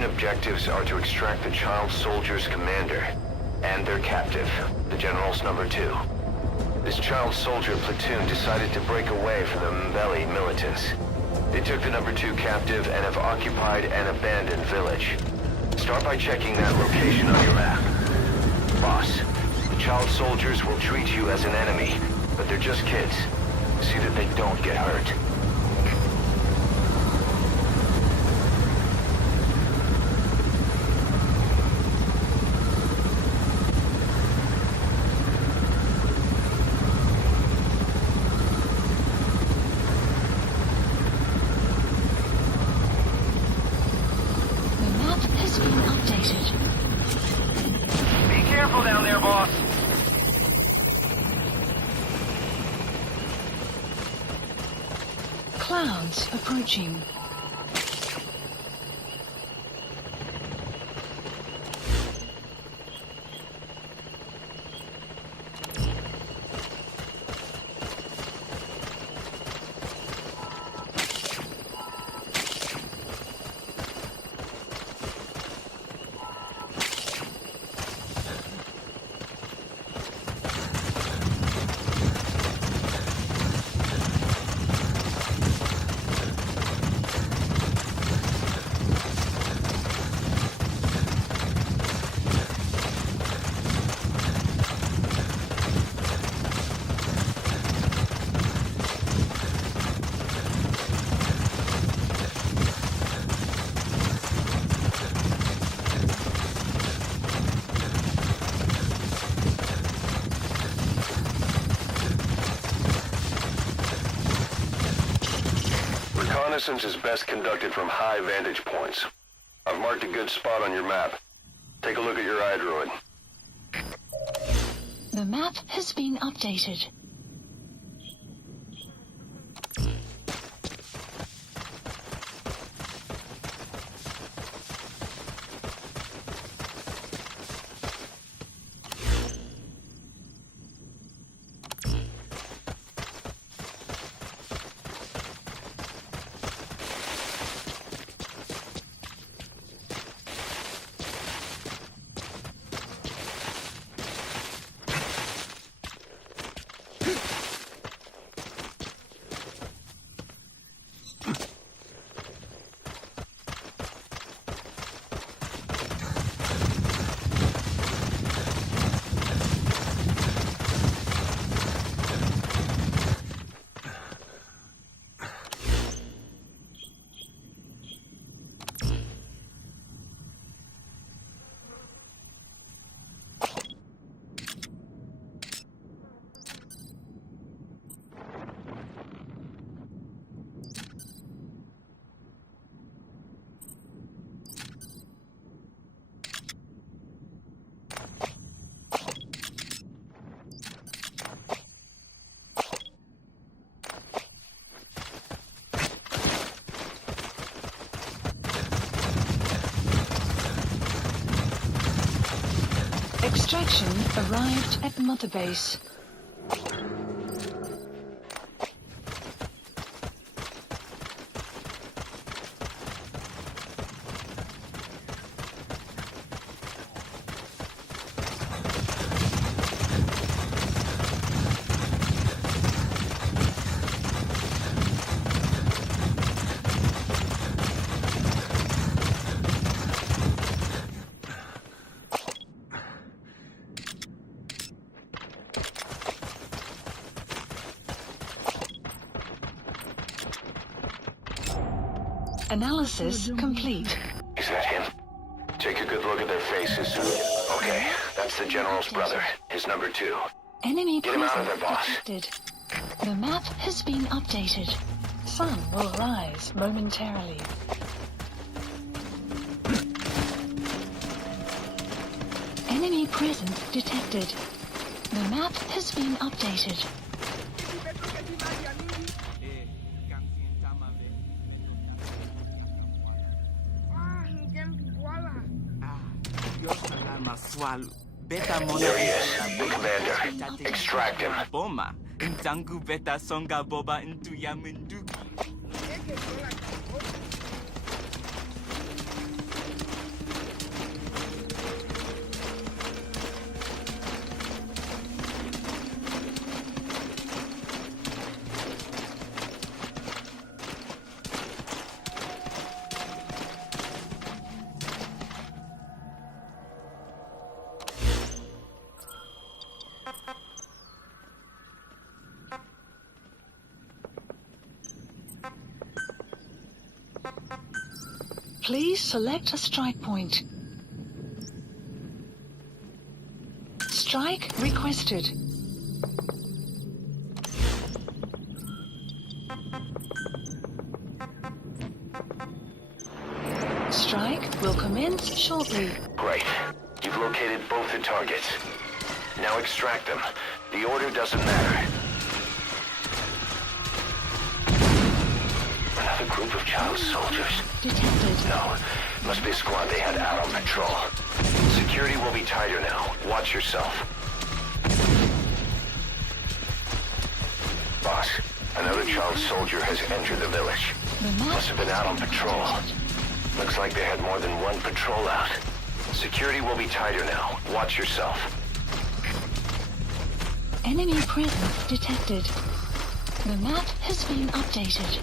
Mission objectives are to extract the child soldier's commander and their captive, the General's #2. This child soldier platoon decided to break away from the Mbeli militants. They took the #2 captive and have occupied an abandoned village. Start by checking that location on your map. Boss, the child soldiers will treat you as an enemy, but they're just kids. See that they don't get hurt. Clouds approaching. Reconnaissance is best conducted from high vantage points. I've marked a good spot on your map. Take a look at your iDroid. The map has been updated. Extraction arrived at Mother Base. Analysis complete. Is that him? Take a good look at their faces. Okay, that's the General's brother, his #2. Enemy Get him out of there, presence boss. detected. The map has been updated. Sun will rise momentarily. Enemy presence detected. The map has been updated. There he is, the commander. Extract him. Please select a strike point. Strike requested. Strike will commence shortly. Great. You've located both the targets. Now extract them. The order doesn't matter. Another group of child soldiers. Detected. No, must be a squad they had out on patrol. Security will be tighter now. Watch yourself. Boss, another child soldier has entered the village. Must have been out on patrol. Looks like they had more than one patrol out. Security will be tighter now. Watch yourself. Enemy presence detected. The map has been updated.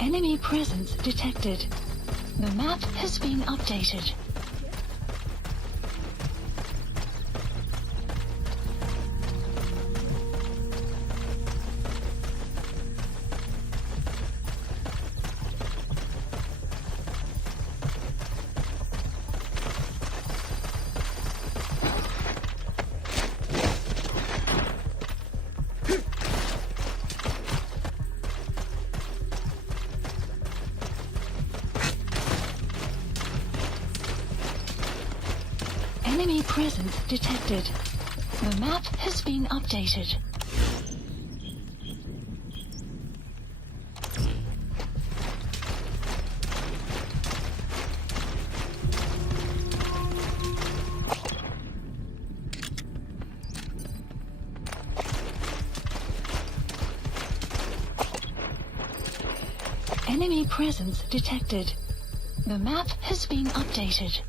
Enemy presence detected. The map has been updated. Enemy presence detected. The map has been updated. Enemy presence detected. The map has been updated.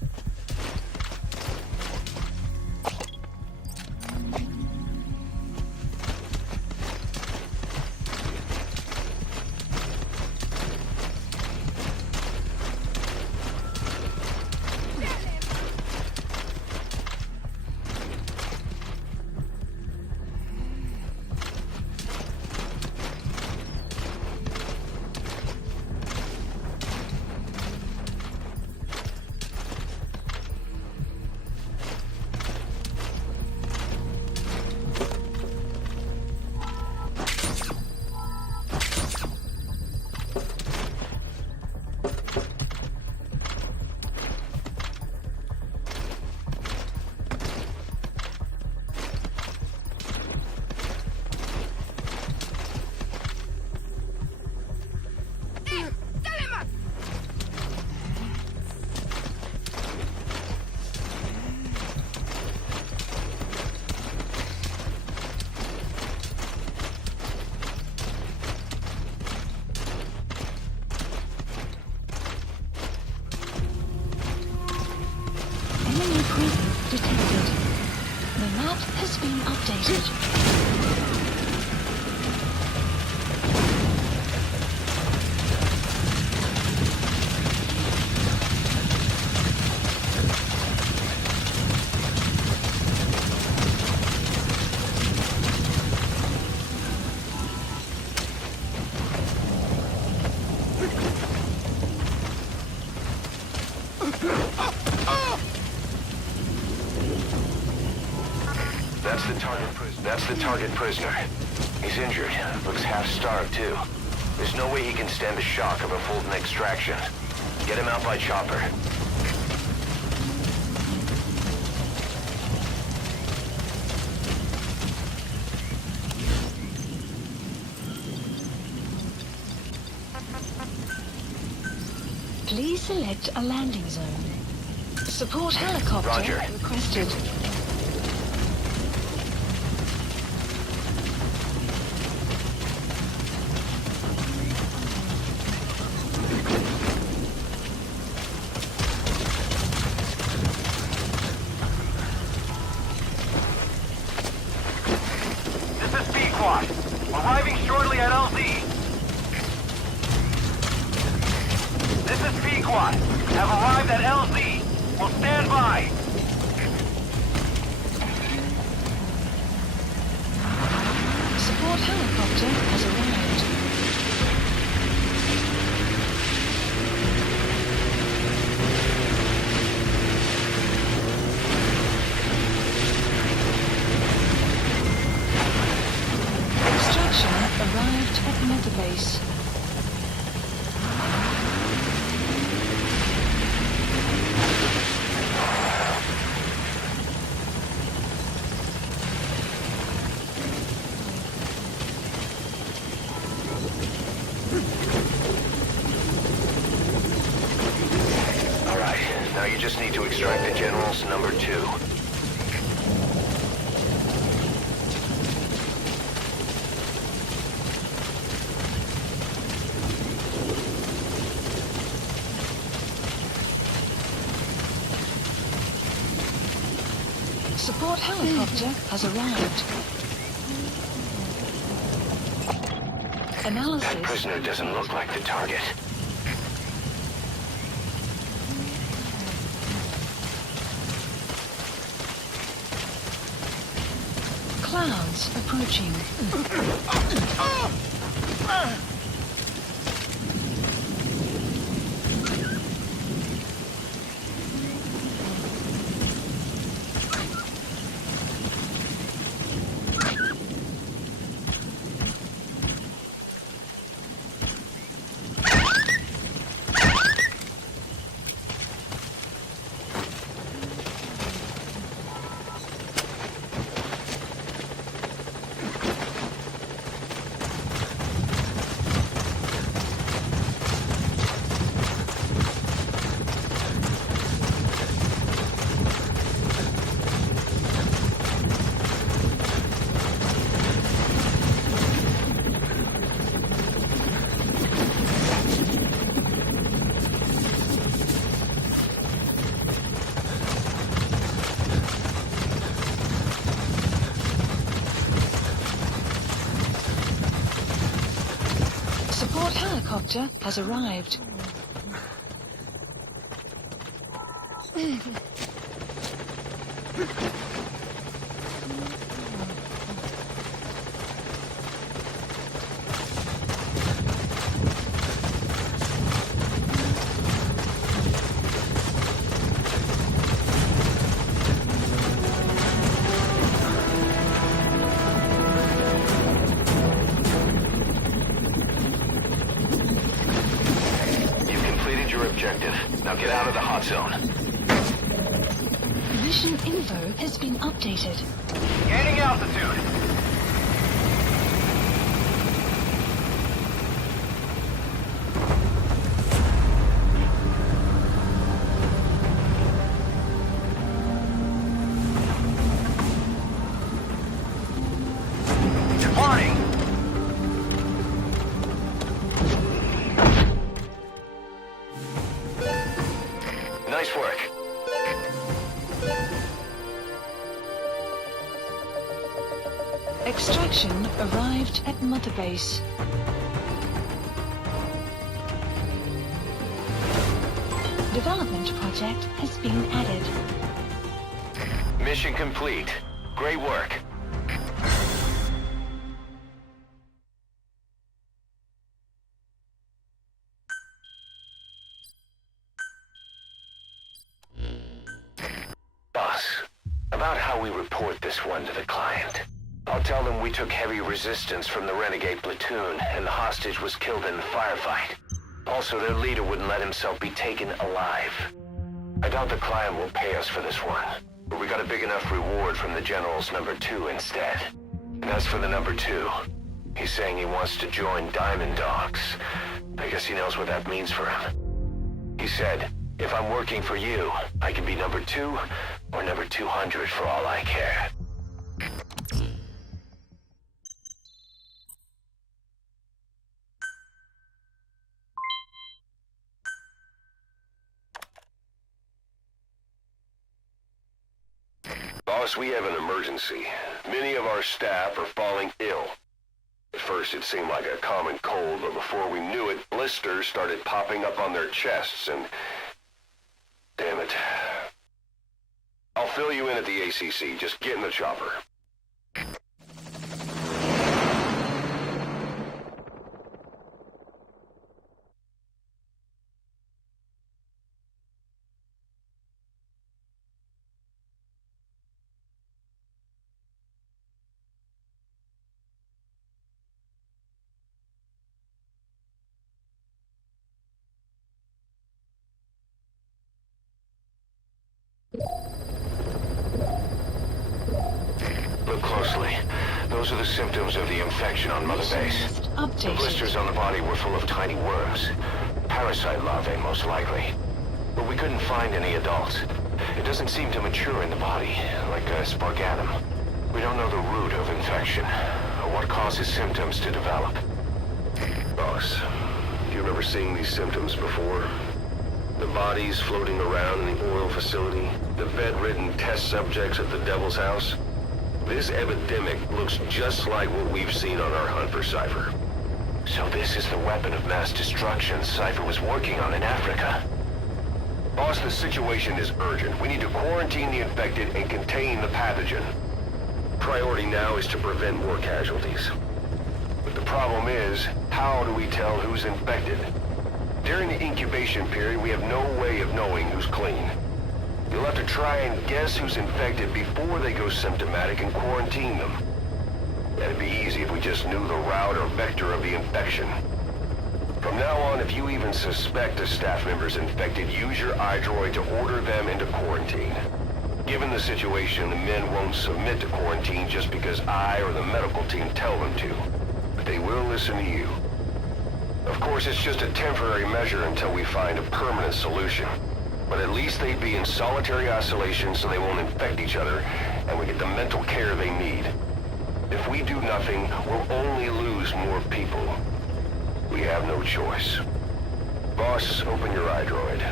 Enemy presence detected. The map has been updated. That's the target prisoner. He's injured. Looks half-starved, too. There's no way he can stand the shock of a Fulton extraction. Get him out by chopper. Please select a landing zone. Support helicopter Roger. requested. This is B-Quad. Arriving shortly at LZ. This is B-Quad. Have arrived at LZ. Will stand by. base. All right, now you just need to extract the General's number 2. Support helicopter has arrived. That Analysis. prisoner doesn't look like the target. Clouds approaching. Support helicopter has arrived. You've completed your objective. Now get out of the hot zone. Mission info has been updated. Gaining altitude. Departing. Nice work. Extraction arrived at Mother Base. Development project has been added. Mission complete. Great work. Boss, about how we report this one to the client. I'll tell them we took heavy resistance from the renegade platoon and the hostage was killed in the firefight. Also, their leader wouldn't let himself be taken alive. I doubt the client will pay us for this one, but we got a big enough reward from the General's number 2 instead. And as for the number 2, he's saying he wants to join Diamond Dogs. I guess he knows what that means for him. He said, if I'm working for you, I can be number 2 or number 200 for all I care. Boss, we have an emergency. Many of our staff are falling ill. At first it seemed like a common cold, but before we knew it, blisters started popping up on their chests and... Damn it. I'll fill you in at the ACC. Just get in the chopper. Those are the symptoms of the infection on Mother Base. List The updated. blisters on the body were full of tiny worms. Parasite larvae, most likely. But we couldn't find any adults. It doesn't seem to mature in the body, like a spargatum. We don't know the root of infection, or what causes symptoms to develop. Boss, do you remember seeing these symptoms before? The bodies floating around in the oil facility, the bedridden test subjects at the Devil's House. This epidemic looks just like what we've seen on our hunt for Cypher. So this is the weapon of mass destruction Cypher was working on in Africa. Boss, the situation is urgent. We need to quarantine the infected and contain the pathogen. Priority now is to prevent more casualties. But the problem is, how do we tell who's infected? During the incubation period, we have no way of knowing who's clean. You'll have to try and guess who's infected before they go symptomatic and quarantine them. That'd be easy if we just knew the route or vector of the infection. From now on, if you even suspect a staff member's infected, use your iDroid to order them into quarantine. Given the situation, the men won't submit to quarantine just because I or the medical team tell them to. But they will listen to you. Of course, it's just a temporary measure until we find a permanent solution. But at least they'd be in solitary isolation so they won't infect each other, and we get the mental care they need. If we do nothing, we'll only lose more people. We have no choice. Boss, open your iDroid.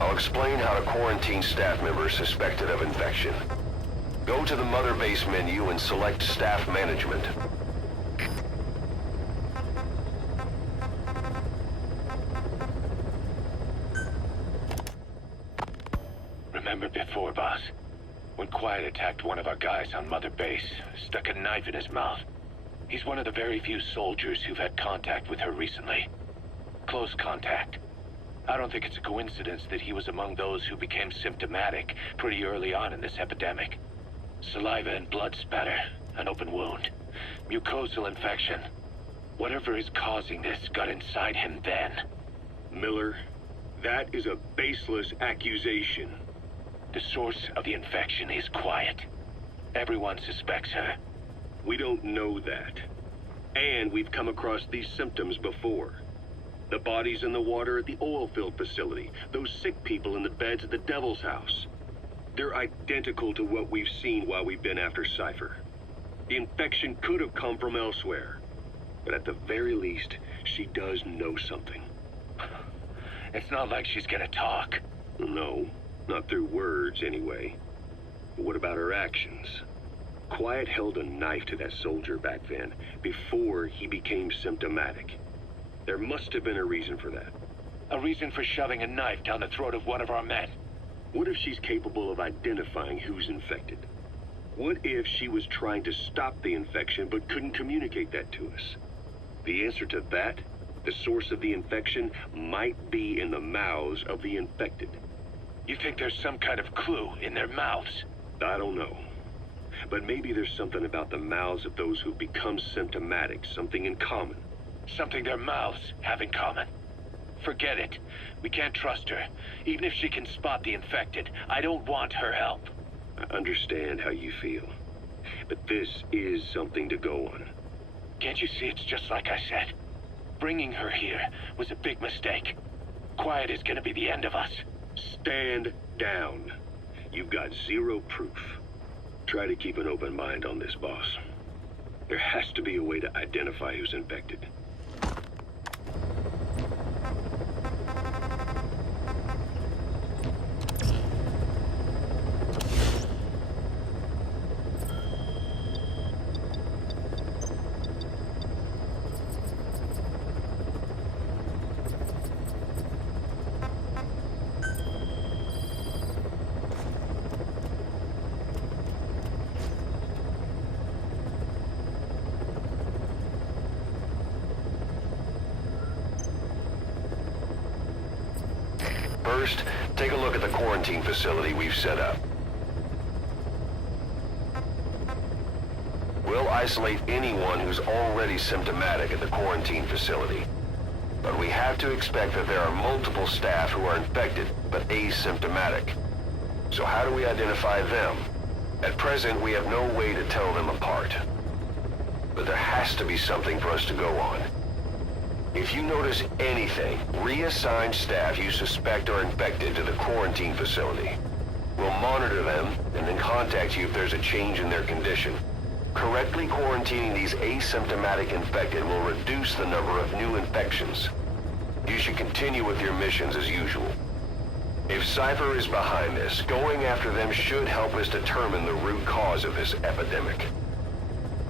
I'll explain how to quarantine staff members suspected of infection. Go to the Mother Base menu and select Staff Management. Remember before, boss? When Quiet attacked one of our guys on Mother Base, stuck a knife in his mouth. He's one of the very few soldiers who've had contact with her recently. Close contact. I don't think it's a coincidence that he was among those who became symptomatic pretty early on in this epidemic. Saliva and blood spatter, an open wound, mucosal infection. Whatever is causing this got inside him then. Miller, that is a baseless accusation. The source of the infection is Quiet. Everyone suspects her. We don't know that. And we've come across these symptoms before. The bodies in the water at the oil field facility, those sick people in the beds at the Devil's House. They're identical to what we've seen while we've been after Cypher. The infection could have come from elsewhere. But at the very least, she does know something. It's not like she's gonna talk. No, not through words anyway. But what about her actions? Quiet held a knife to that soldier back then, before he became symptomatic. There must have been a reason for that. A reason for shoving a knife down the throat of one of our men. What if she's capable of identifying who's infected? What if she was trying to stop the infection but couldn't communicate that to us? The answer to that, the source of the infection, might be in the mouths of the infected. You think there's some kind of clue in their mouths? I don't know. But maybe there's something about the mouths of those who've become symptomatic, something in common. Something their mouths have in common. Forget it. We can't trust her. Even if she can spot the infected, I don't want her help. I understand how you feel. But this is something to go on. Can't you see it's just like I said? Bringing her here was a big mistake. Quiet is gonna be the end of us. Stand down. You've got zero proof. Try to keep an open mind on this, boss. There has to be a way to identify who's infected. First, take a look at the quarantine facility we've set up. We'll isolate anyone who's already symptomatic at the quarantine facility. But we have to expect that there are multiple staff who are infected but asymptomatic. So how do we identify them? At present, we have no way to tell them apart. But there has to be something for us to go on. If you notice anything, reassign staff you suspect are infected to the quarantine facility. We'll monitor them and then contact you if there's a change in their condition. Correctly quarantining these asymptomatic infected will reduce the number of new infections. You should continue with your missions as usual. If Cypher is behind this, going after them should help us determine the root cause of this epidemic.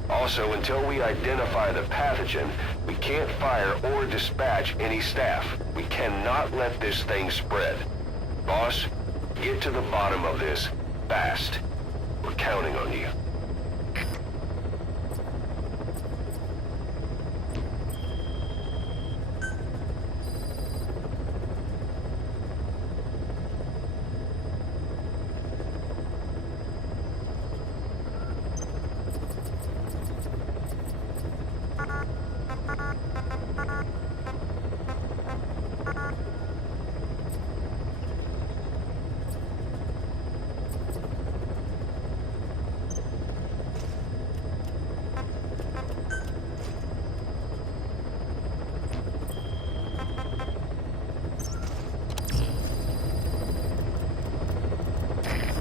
Also, until we identify the pathogen, we can't fire or dispatch any staff. We cannot let this thing spread. Boss, get to the bottom of this, fast. We're counting on you.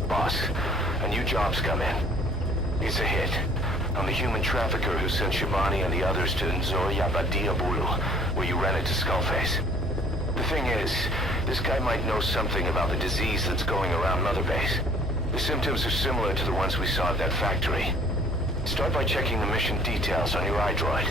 Boss, a new job's come in. It's a hit. I'm the human trafficker who sent Shibani and the others to Nzoya Badia Bulu, where you ran into Skullface. The thing is, this guy might know something about the disease that's going around Mother Base. The symptoms are similar to the ones we saw at that factory. Start by checking the mission details on your iDroid.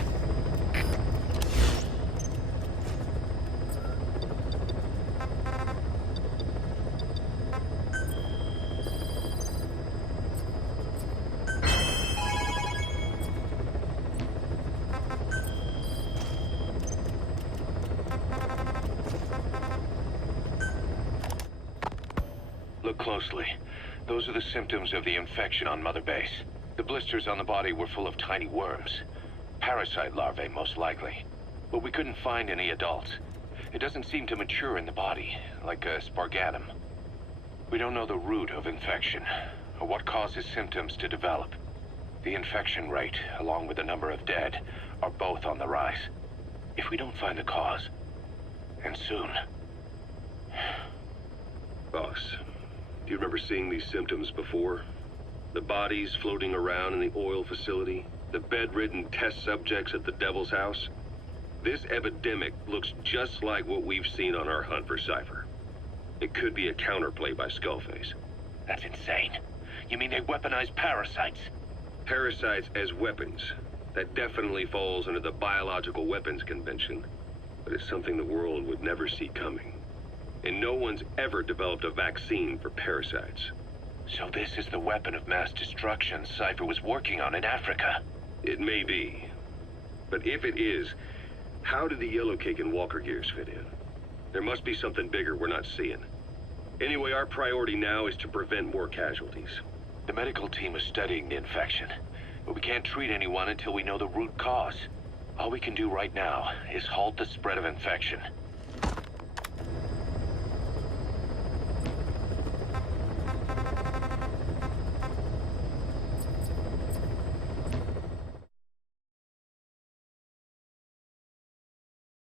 Look closely. Those are the symptoms of the infection on Mother Base. The blisters on the body were full of tiny worms. Parasite larvae, most likely. But we couldn't find any adults. It doesn't seem to mature in the body, like a spargatum. We don't know the root of infection, or what causes symptoms to develop. The infection rate, along with the number of dead, are both on the rise. If we don't find the cause, and soon... Boss, do you remember seeing these symptoms before? The bodies floating around in the oil facility, the bedridden test subjects at the Devil's House? This epidemic looks just like what we've seen on our hunt for Cypher. It could be a counterplay by Skullface. That's insane. You mean they weaponize parasites? Parasites as weapons. That definitely falls under the Biological Weapons Convention. But it's something the world would never see coming. And no one's ever developed a vaccine for parasites. So this is the weapon of mass destruction Cypher was working on in Africa? It may be. But if it is, how did the Yellow Cake and Walker Gears fit in? There must be something bigger we're not seeing. Anyway, our priority now is to prevent more casualties. The medical team is studying the infection, but we can't treat anyone until we know the root cause. All we can do right now is halt the spread of infection.